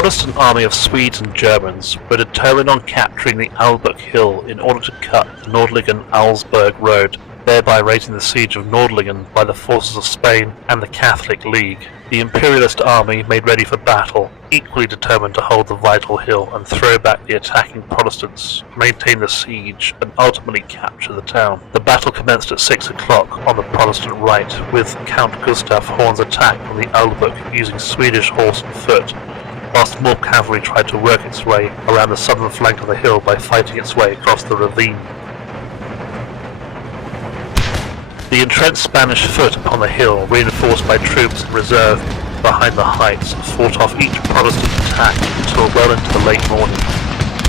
Protestant army of Swedes and Germans were determined on capturing the Albuch hill in order to cut the Nördlingen-Augsburg road, thereby raising the siege of Nördlingen by the forces of Spain and the Catholic League. The Imperialist army made ready for battle, equally determined to hold the vital hill and throw back the attacking Protestants, maintain the siege, and ultimately capture the town. The battle commenced at 6 o'clock on the Protestant right, with Count Gustav Horn's attack on the Albuch using Swedish horse and foot, whilst more cavalry tried to work its way around the southern flank of the hill by fighting its way across the ravine. The entrenched Spanish foot upon the hill, reinforced by troops in reserve behind the heights, fought off each Protestant attack until well into the late morning.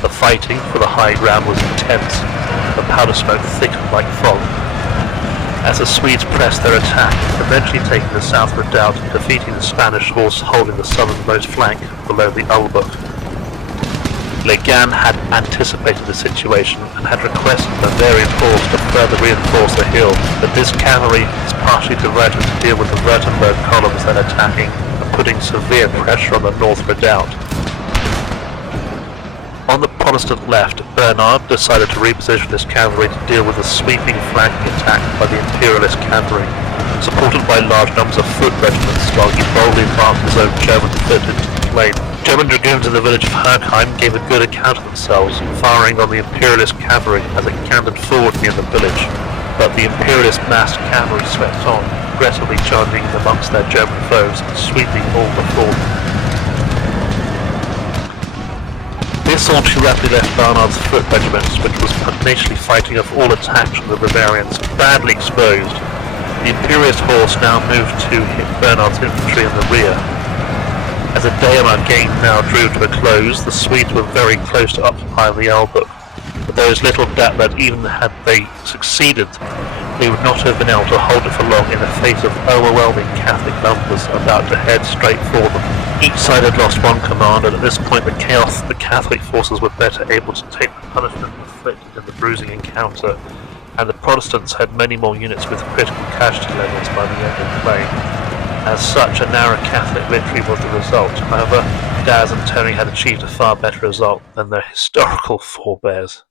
The fighting for the high ground was intense, the powder smoke thickened like fog. As the Swedes pressed their attack, eventually taking the south redoubt and defeating the Spanish horse holding the southernmost flank below the Albuch. Legan had anticipated the situation and had requested the Bavarian force to further reinforce the hill, but this cavalry is partially diverted to deal with the Württemberg columns then attacking and putting severe pressure on the north redoubt. On the Protestant left, Bernhard decided to reposition his cavalry to deal with the sweeping flanking attack by the Imperialist cavalry, supported by large numbers of foot regiments, while he boldly advanced his own German foot into the plain. German dragoons in the village of Herkheim gave a good account of themselves, firing on the Imperialist cavalry as it cantered forward near the village, but the Imperialist massed cavalry swept on, aggressively charging amongst their German foes and sweeping all before them. This all too rapidly left Bernhard's foot regiments, which was pugnaciously fighting off all attacks from the Bavarians, badly exposed. The Imperialist horse now moved to hit Bernhard's infantry in the rear. As the day of our game now drew to a close, the Swedes were very close to occupying the Albuch, but there is little doubt that even had they succeeded, they would not have been able to hold it for long in the face of overwhelming Catholic numbers about to head straight for them. Each side had lost one commander, and at this point the Catholic forces were better able to take the punishment inflicted in the bruising encounter, and the Protestants had many more units with critical casualty levels by the end of the play. As such, a narrow Catholic victory was the result. However, Daz and Tony had achieved a far better result than their historical forebears.